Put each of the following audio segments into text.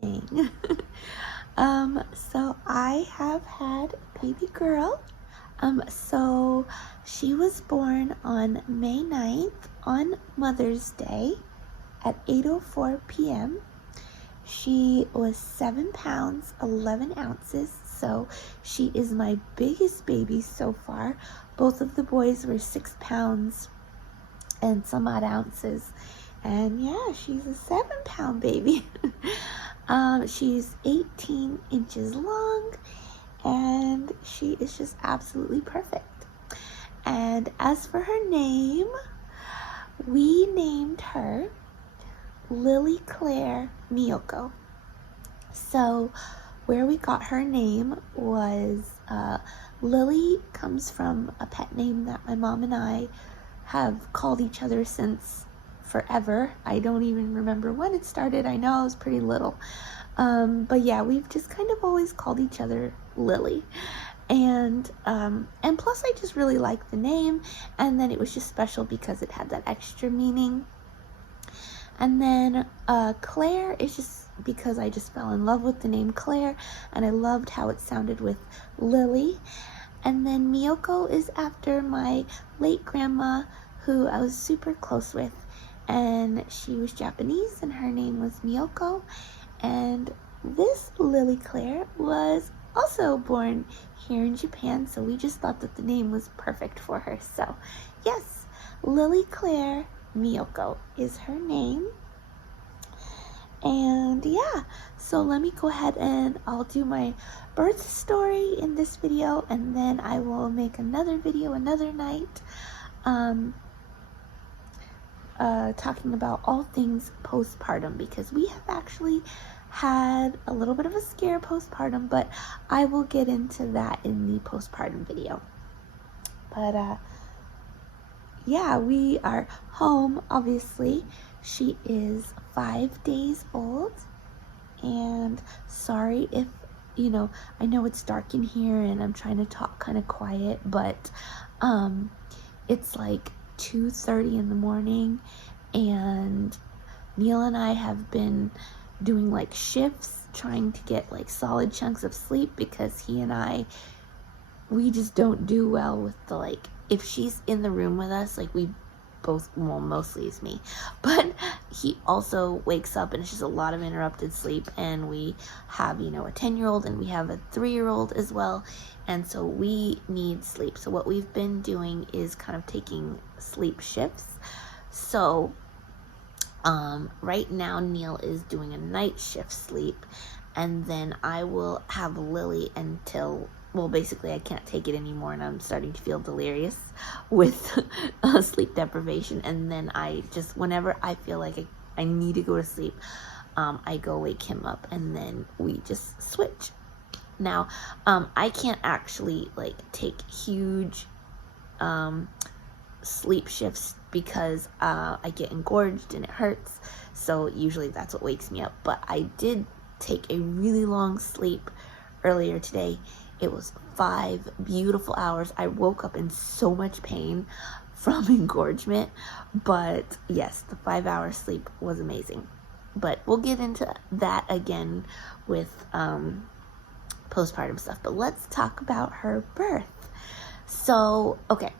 thing. So I have had a baby girl. So she was born on May 9th on Mother's Day at 8:04 p.m. She was 7 pounds, 11 ounces. So she is my biggest baby so far. Both of the boys were 6 pounds and some odd ounces. And yeah, she's a 7-pound baby. She's 18 inches long, and she is just absolutely perfect. And as for her name, we named her Lily Claire Miyoko. So where we got her name was Lily comes from a pet name that my mom and I have called each other since forever. I don't even remember when it started. I know I was pretty little. But yeah, we've just kind of always called each other Lily. And plus I just really liked the name, and then it was just special because it had that extra meaning. And then Claire is just because I just fell in love with the name Claire, and I loved how it sounded with Lily. And then Miyoko is after my late grandma, who I was super close with, and she was Japanese, and her name was Miyoko. And this Lily Claire was also born here in Japan, so we just thought that the name was perfect for her. So yes, Lily Claire Miyoko is her name. And yeah, so let me go ahead and I'll do my birth story in this video, and then I will make another video another night talking about all things postpartum, because we have actually had a little bit of a scare postpartum, but I will get into that in the postpartum video. But yeah, we are home, obviously. She is 5 days old, and sorry if, I know it's dark in here and I'm trying to talk kind of quiet, but it's like 2:30 in the morning, and Neil and I have been doing like shifts trying to get like solid chunks of sleep, because he and I, we just don't do well with the, like, if she's in the room with us, like, we both, well, mostly it's me, but he also wakes up and it's just a lot of interrupted sleep. And we have, a 10-year-old, and we have a 3-year-old as well, and so we need sleep. So what we've been doing is kind of taking sleep shifts. So right now Neil is doing a night shift sleep, and then I will have Lily until, well, basically I can't take it anymore and I'm starting to feel delirious with sleep deprivation. And then I just, whenever I feel like I need to go to sleep, I go wake him up, and then we just switch. Now, I can't actually like take huge sleep shifts because I get engorged and it hurts. So usually that's what wakes me up. But I did take a really long sleep earlier today. It was 5 beautiful hours. I woke up in so much pain from engorgement, but yes, the 5-hour sleep was amazing. But we'll get into that again with postpartum stuff. But let's talk about her birth. So, okay.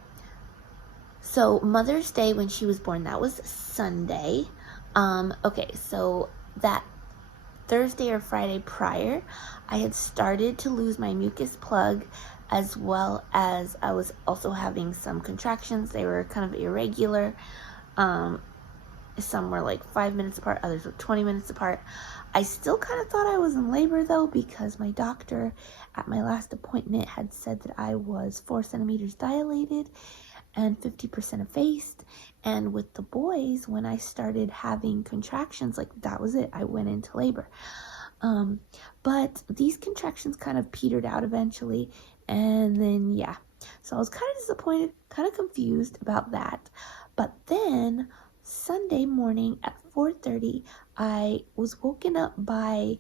So Mother's Day, when she was born, that was Sunday. Okay, so that Thursday or Friday prior, I had started to lose my mucus plug, as well as I was also having some contractions. They were kind of irregular. Some were like 5 minutes apart, others were 20 minutes apart. I still kind of thought I was in labor though, because my doctor at my last appointment had said that I was 4 centimeters dilated and 50% effaced. And with the boys, when I started having contractions, like, that was it, I went into labor. But these contractions kind of petered out eventually, and then yeah, so I was kind of disappointed, kind of confused about that. But then Sunday morning at 4:30, I was woken up by,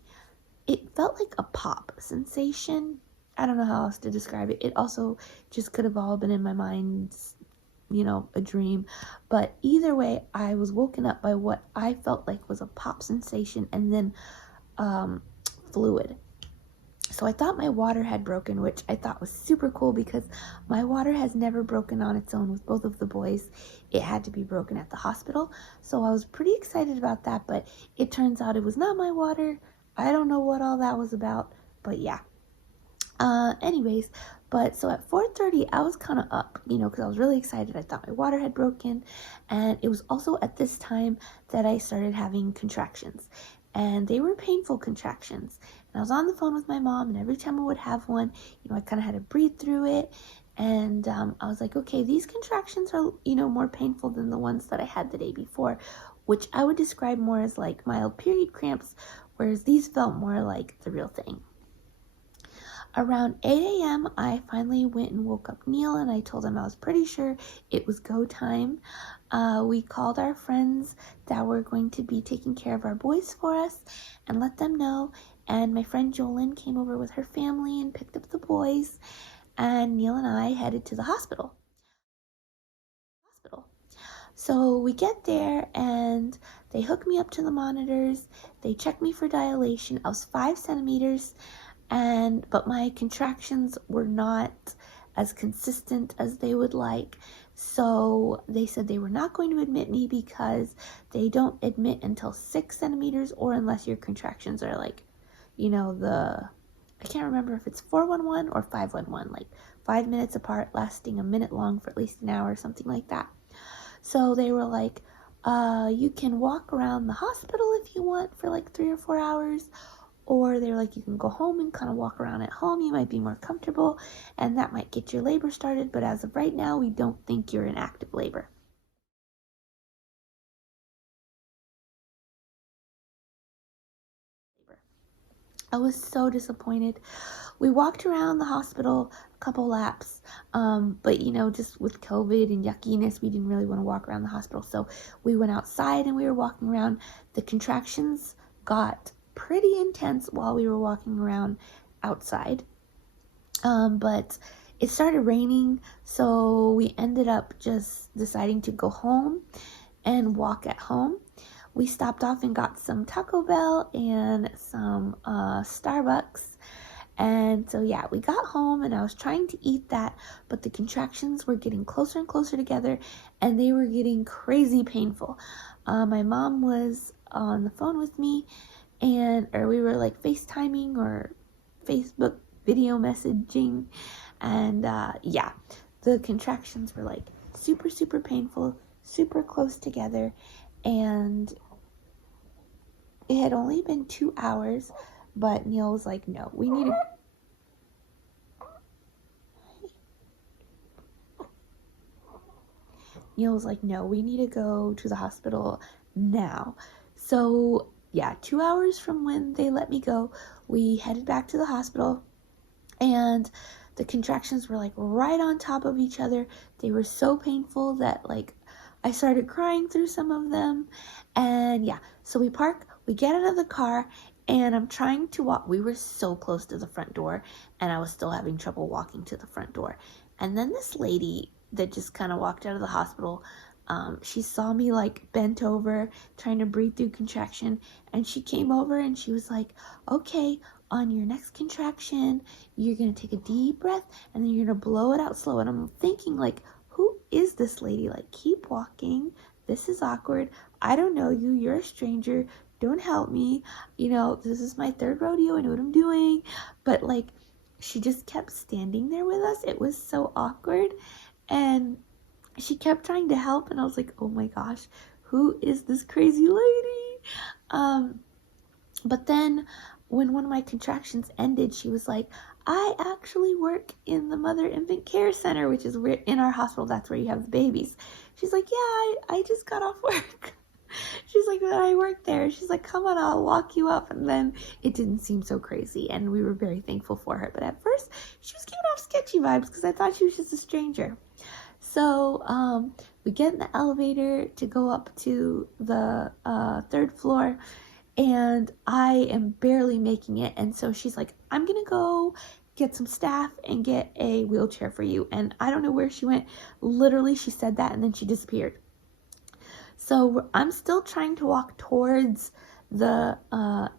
it felt like a pop sensation. I don't know how else to describe it. It also just could have all been in my mind, a dream. But either way, I was woken up by what I felt like was a pop sensation, and then fluid. So I thought my water had broken, which I thought was super cool because my water has never broken on its own with both of the boys. It had to be broken at the hospital. So I was pretty excited about that, but it turns out it was not my water. I don't know what all that was about, but yeah. Anyways, but so at 4:30 I was kind of up, because I was really excited. I thought my water had broken, and it was also at this time that I started having contractions, and they were painful contractions. And I was on the phone with my mom, and every time I would have one, I kind of had to breathe through it. And I was like, okay, these contractions are, more painful than the ones that I had the day before, which I would describe more as like mild period cramps, whereas these felt more like the real thing. Around 8 a.m., I finally went and woke up Neil, and I told him I was pretty sure it was go time. We called our friends that were going to be taking care of our boys for us and let them know. And my friend Jolyn came over with her family and picked up the boys, and Neil and I headed to the hospital. So we get there, and they hook me up to the monitors. They check me for dilation. I was 5 centimeters. But my contractions were not as consistent as they would like. So they said they were not going to admit me because they don't admit until 6 centimeters, or unless your contractions are like, I can't remember if it's 411 or 511, like 5 minutes apart, lasting a minute long for at least an hour or something like that. So they were like, you can walk around the hospital if you want for like 3 or 4 hours, or they were like, you can go home and kind of walk around at home. You might be more comfortable, and that might get your labor started. But as of right now, we don't think you're in active labor. I was so disappointed. We walked around the hospital a couple laps, but just with COVID and yuckiness, we didn't really want to walk around the hospital. So we went outside and we were walking around. The contractions got pretty intense while we were walking around outside, but it started raining, so we ended up just deciding to go home and walk at home. We stopped off and got some Taco Bell and some Starbucks. And so yeah, we got home and I was trying to eat that, but the contractions were getting closer and closer together, and they were getting crazy painful. My mom was on the phone with me, or we were like FaceTiming or Facebook video messaging, and yeah, the contractions were like super, super painful, super close together, and it had only been 2 hours, but Neil was like, no, we need to... Neil was like, no, we need to go to the hospital now. So yeah, 2 hours from when they let me go, we headed back to the hospital, and the contractions were like right on top of each other. They were so painful that like I started crying through some of them. And yeah, so we park, we get out of the car, and I'm trying to walk. We were so close to the front door, and I was still having trouble walking to the front door. And then this lady that just kind of walked out of the hospital, she saw me like bent over trying to breathe through contraction, and she came over and she was like, okay, on your next contraction, you're going to take a deep breath and then you're going to blow it out slow. And I'm thinking like, who is this lady? Like, keep walking. This is awkward. I don't know you. You're a stranger. Don't help me. This is my 3rd rodeo. I know what I'm doing. But like, she just kept standing there with us. It was so awkward. And she kept trying to help, and I was like, oh my gosh, who is this crazy lady? But then when one of my contractions ended, she was like, I actually work in the Mother Infant Care Center, which is where in our hospital, that's where you have the babies. She's like, yeah, I just got off work. She's like, I work there. She's like, come on, I'll walk you up. And then it didn't seem so crazy, and we were very thankful for her. But at first, she was giving off sketchy vibes because I thought she was just a stranger. So we get in the elevator to go up to the 3rd floor, and I am barely making it. And so she's like, I'm going to go get some staff and get a wheelchair for you. And I don't know where she went. Literally, she said that, and then she disappeared. So I'm still trying to walk towards the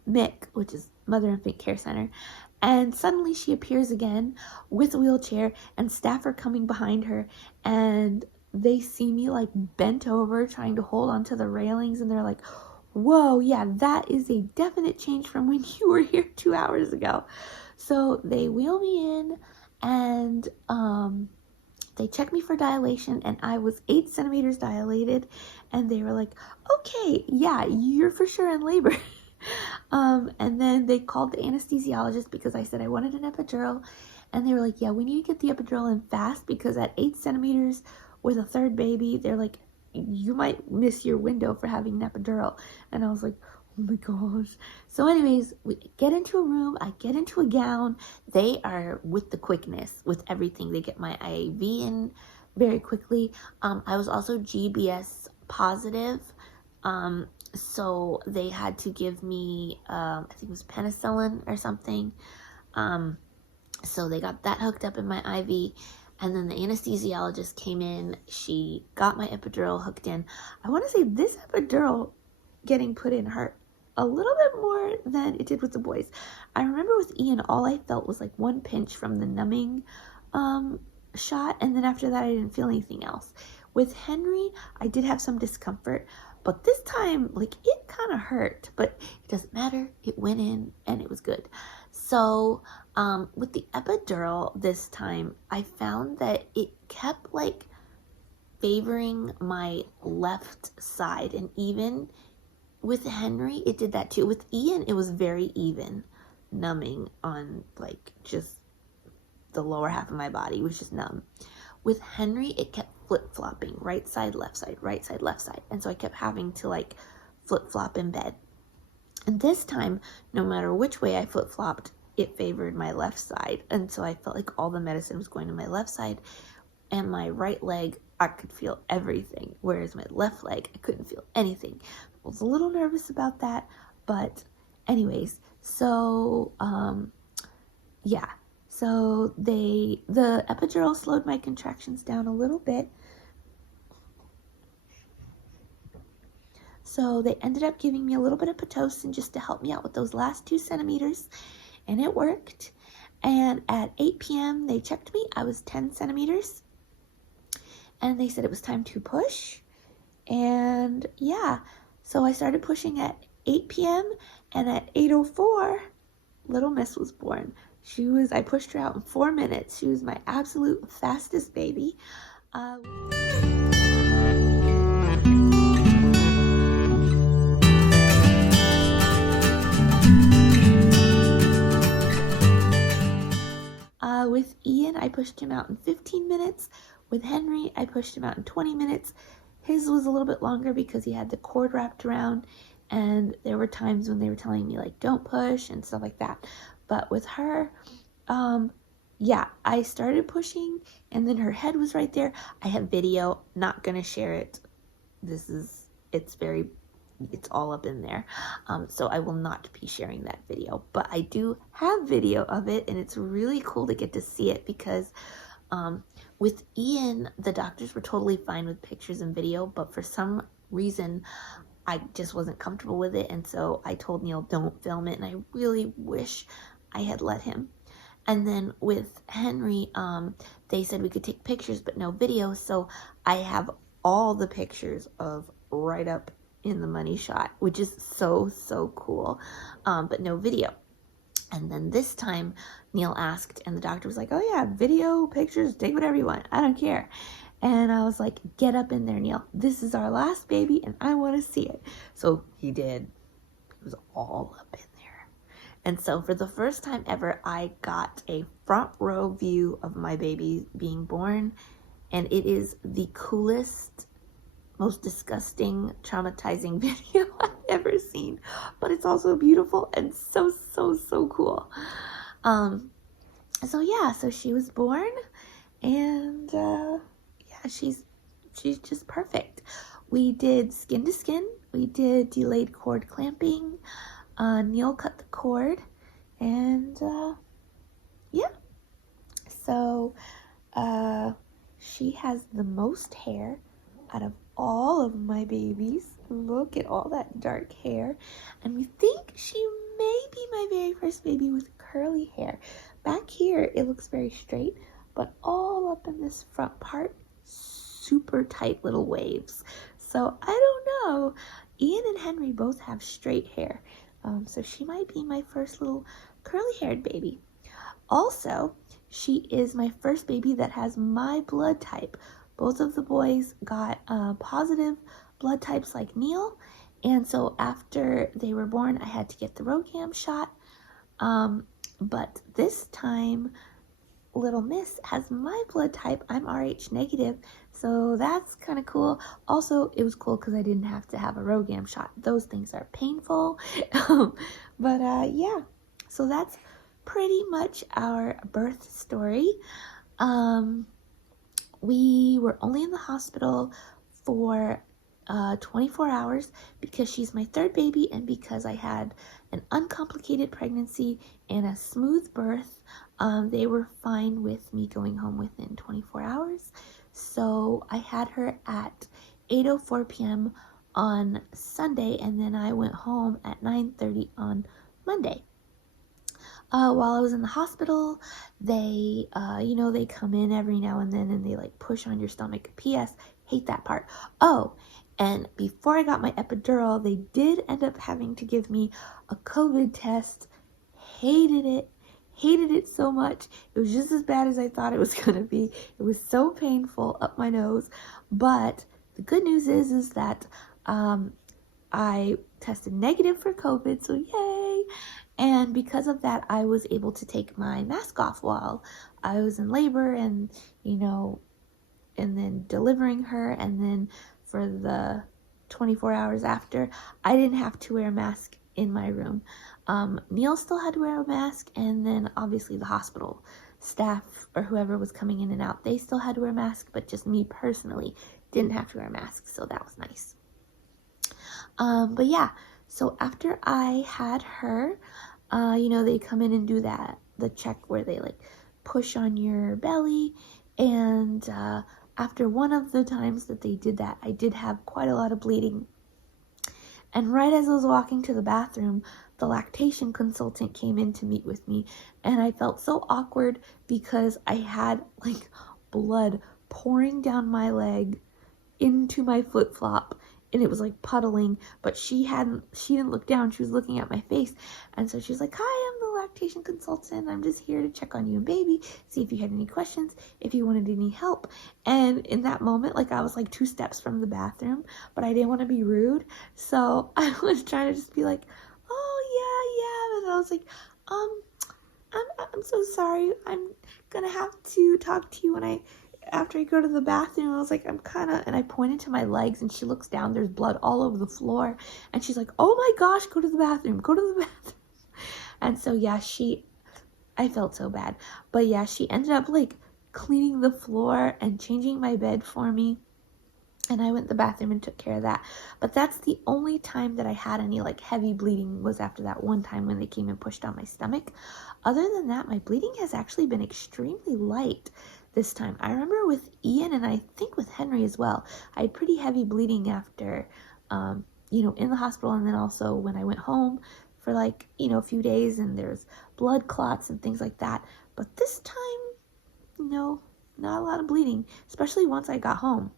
MIC, which is Mother Infant Care Center, and suddenly she appears again with a wheelchair, and staff are coming behind her, and they see me like bent over trying to hold onto the railings, and they're like, whoa, yeah, that is a definite change from when you were here 2 hours ago. So they wheel me in, and they checked me for dilation, and I was 8 centimeters dilated, and they were like, okay, yeah, you're for sure in labor. And then they called the anesthesiologist because I said I wanted an epidural, and they were like, yeah, we need to get the epidural in fast because at 8 centimeters with a third baby, they're like, you might miss your window for having an epidural. And I was like, oh my gosh. So anyways, we get into a room, I get into a gown. They are with the quickness with everything. They get my IV in very quickly. I was also GBS positive. So they had to give me, I think it was penicillin or something. So they got that hooked up in my IV. And then the anesthesiologist came in. She got my epidural hooked in. I want to say this epidural getting put in hurt a little bit more than it did with the boys. I remember with Ian, all I felt was like one pinch from the numbing shot. And then after that, I didn't feel anything else. With Henry, I did have some discomfort. But this time, like, it kind of hurt. But it doesn't matter. It went in and it was good. So with the epidural this time, I found that it kept like favoring my left side, and even with Henry it did that too. With Ian it was very even numbing on like just the lower half of my body was just numb. With Henry it kept flip-flopping, right side, left side, right side, left side, and so I kept having to like flip-flop in bed. And this time, no matter which way I flip-flopped, it favored my left side. And so I felt like all the medicine was going to my left side. And my right leg, I could feel everything. Whereas my left leg, I couldn't feel anything. I was a little nervous about that. But anyways, so, yeah. So the epidural slowed my contractions down a little bit. So they ended up giving me a little bit of Pitocin just to help me out with those last 2 centimeters. And it worked. And at 8 p.m. they checked me. I was 10 centimeters. And they said it was time to push. And yeah, so I started pushing at 8 p.m. And at 8:04, little Miss was born. I pushed her out in 4 minutes. She was my absolute fastest baby. With Ian, I pushed him out in 15 minutes. With Henry, I pushed him out in 20 minutes. His was a little bit longer because he had the cord wrapped around, and there were times when they were telling me, like, don't push and stuff like that. But with her, yeah, I started pushing, and then her head was right there. I have video, not gonna share it. It's all up in there. So I will not be sharing that video, but I do have video of it, and it's really cool to get to see it because with Ian, the doctors were totally fine with pictures and video, but for some reason, I just wasn't comfortable with it, and so I told Neil, don't film it, and I really wish I had let him. And then with Henry, they said we could take pictures, but no video, so I have all the pictures of right up in the money shot, which is so cool, but no video. And then this time Neil asked, and the doctor was like, oh yeah, video, pictures, take whatever you want, I don't care. And I was like, get up in there, Neil, this is our last baby and I want to see it. So he did. It was all up in there. And so for the first time ever, I got a front row view of my baby being born, and it is the coolest, most disgusting, traumatizing video I've ever seen, but it's also beautiful and so cool. So yeah, so she was born, and yeah, she's just perfect. We did skin to skin, we did delayed cord clamping, Neil cut the cord, and yeah, so she has the most hair out of all of my babies. Look at all that dark hair. And we think she may be my very first baby with curly hair. Back here, it looks very straight, but all up in this front part, super tight little waves. So I don't know. Ian and Henry both have straight hair. So she might be my first little curly-haired baby. Also, she is my first baby that has my blood type. Both of the boys got positive blood types like Neil, and so after they were born, I had to get the RhoGAM shot. But this time, little Miss has my blood type. I'm Rh negative, so that's kind of cool. Also, it was cool because I didn't have to have a RhoGAM shot. Those things are painful. But yeah, so that's pretty much our birth story. We were only in the hospital for 24 hours because she's my third baby and because I had an uncomplicated pregnancy and a smooth birth. They were fine with me going home within 24 hours. So I had her at 8:04 p.m. on Sunday, and then I went home at 9:30 on Monday. While I was in the hospital, they come in every now and then and they like push on your stomach. P.S. Hate that part. Oh, and before I got my epidural, they did end up having to give me a COVID test. Hated it so much. It was just as bad as I thought it was gonna be. It was so painful up my nose. But the good news is that I tested negative for COVID, so yay! And because of that, I was able to take my mask off while I was in labor and, and then delivering her. And then for the 24 hours after, I didn't have to wear a mask in my room. Neil still had to wear a mask, and then obviously the hospital staff or whoever was coming in and out, they still had to wear a mask, but just me personally didn't have to wear a mask, so that was nice. But yeah, so after I had her, they come in and do the check where they like push on your belly, and after one of the times that they did that, I did have quite a lot of bleeding. And right as I was walking to the bathroom, the lactation consultant came in to meet with me, and I felt so awkward because I had like blood pouring down my leg into my flip-flop, and it was like puddling, but she didn't look down. She was looking at my face, and so she was like, "Hi, I'm the lactation consultant. I'm just here to check on you and baby, see if you had any questions, if you wanted any help." And in that moment, like, I was like 2 steps from the bathroom, but I didn't want to be rude, so I was trying to just be like, "Oh yeah," and I was like, I'm so sorry. I'm gonna have to talk to you after I go to the bathroom." I was like, and I pointed to my legs, and she looks down, there's blood all over the floor, and she's like, "Oh my gosh, go to the bathroom." And so yeah, I felt so bad, but yeah, she ended up like cleaning the floor and changing my bed for me, and I went to the bathroom and took care of that. But that's the only time that I had any like heavy bleeding, was after that one time when they came and pushed on my stomach. Other than that, my bleeding has actually been extremely light this time. I remember with Ian, and I think with Henry as well, I had pretty heavy bleeding after, in the hospital, and then also when I went home for like, a few days, and there's blood clots and things like that. But this time, no, not a lot of bleeding, especially once I got home.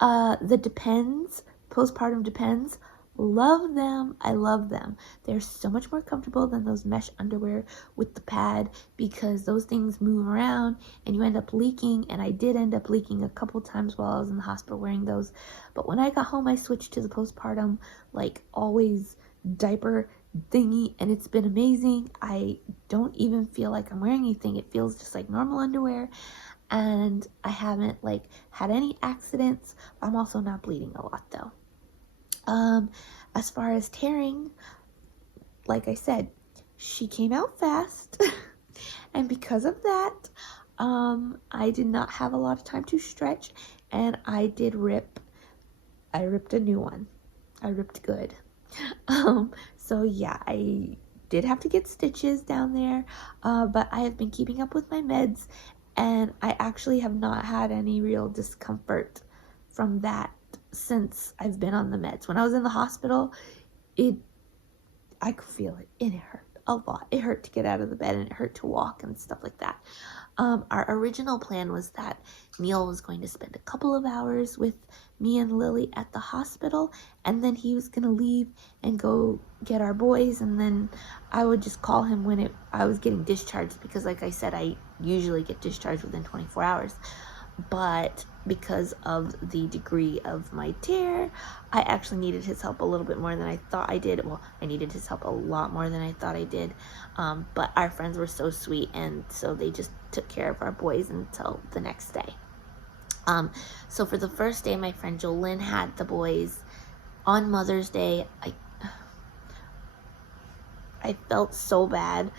The Depends, Postpartum Depends, love them. I love them. They're so much more comfortable than those mesh underwear with the pad, because those things move around and you end up leaking, and I did end up leaking a couple times while I was in the hospital wearing those. But when I got home, I switched to the Postpartum like always diaper thingy, and it's been amazing. I don't even feel like I'm wearing anything. It feels just like normal underwear, and I haven't like had any accidents. I'm also not bleeding a lot though. As far as tearing, like I said, she came out fast, and because of that, I did not have a lot of time to stretch, and I ripped a new one. I ripped good. So yeah, I did have to get stitches down there, but I have been keeping up with my meds, and I actually have not had any real discomfort from that since I've been on the meds. When I was in the hospital, I could feel it, and it hurt a lot. It hurt to get out of the bed, and it hurt to walk and stuff like that. Our original plan was that Neil was going to spend a couple of hours with me and Lily at the hospital, and then he was going to leave and go get our boys, and then I would just call him when I was getting discharged, because like I said, I usually get discharged within 24 hours. But because of the degree of my tear, I actually needed his help a little bit more than I thought I did. Well, I needed his help a lot more than I thought I did. But our friends were so sweet, and so they just took care of our boys until the next day. So for the first day, my friend Jolynn had the boys. On Mother's Day, I felt so bad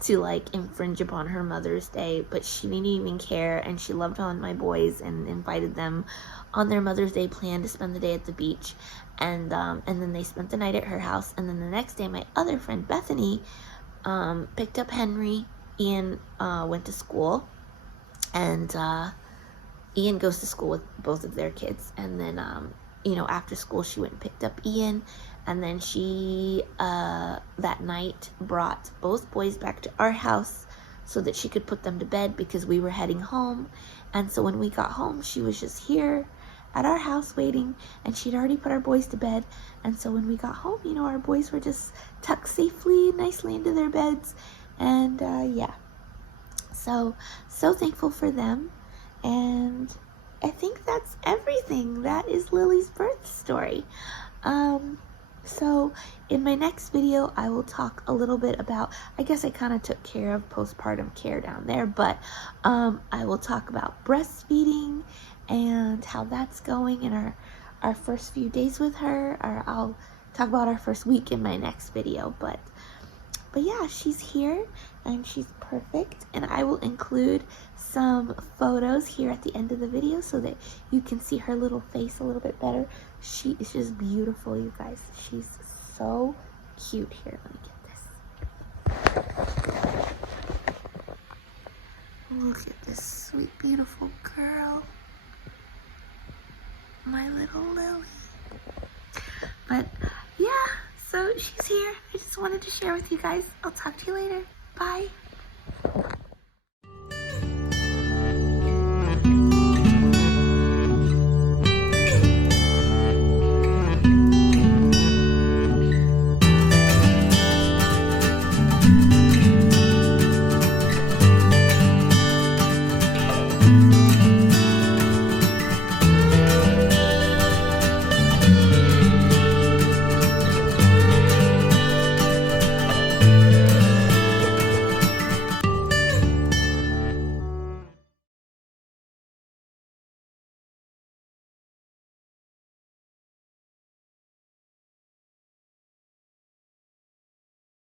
to like infringe upon her Mother's Day, but she didn't even care, and she loved on my boys and invited them on their Mother's Day plan to spend the day at the beach, and then they spent the night at her house. And then the next day, my other friend Bethany picked up Henry. Ian went to school, and Ian goes to school with both of their kids, and then after school she went and picked up Ian. And then she, that night, brought both boys back to our house so that she could put them to bed, because we were heading home. And so when we got home, she was just here at our house waiting, and she'd already put our boys to bed. And so when we got home, our boys were just tucked safely, nicely into their beds. And yeah, so thankful for them. And I think that's everything. That is Lily's birth story. So in my next video, I will talk a little bit about, I guess I kind of took care of postpartum care down there, but I will talk about breastfeeding and how that's going in our first few days with her, or I'll talk about our first week in my next video. But yeah, she's here and she's perfect, and I will include some photos here at the end of the video so that you can see her little face a little bit better. She is just beautiful, you guys. She's so cute. Here, let me get this. Look at this sweet, beautiful girl. My little Lily. But yeah, so she's here. I just wanted to share with you guys. I'll talk to you later. Bye.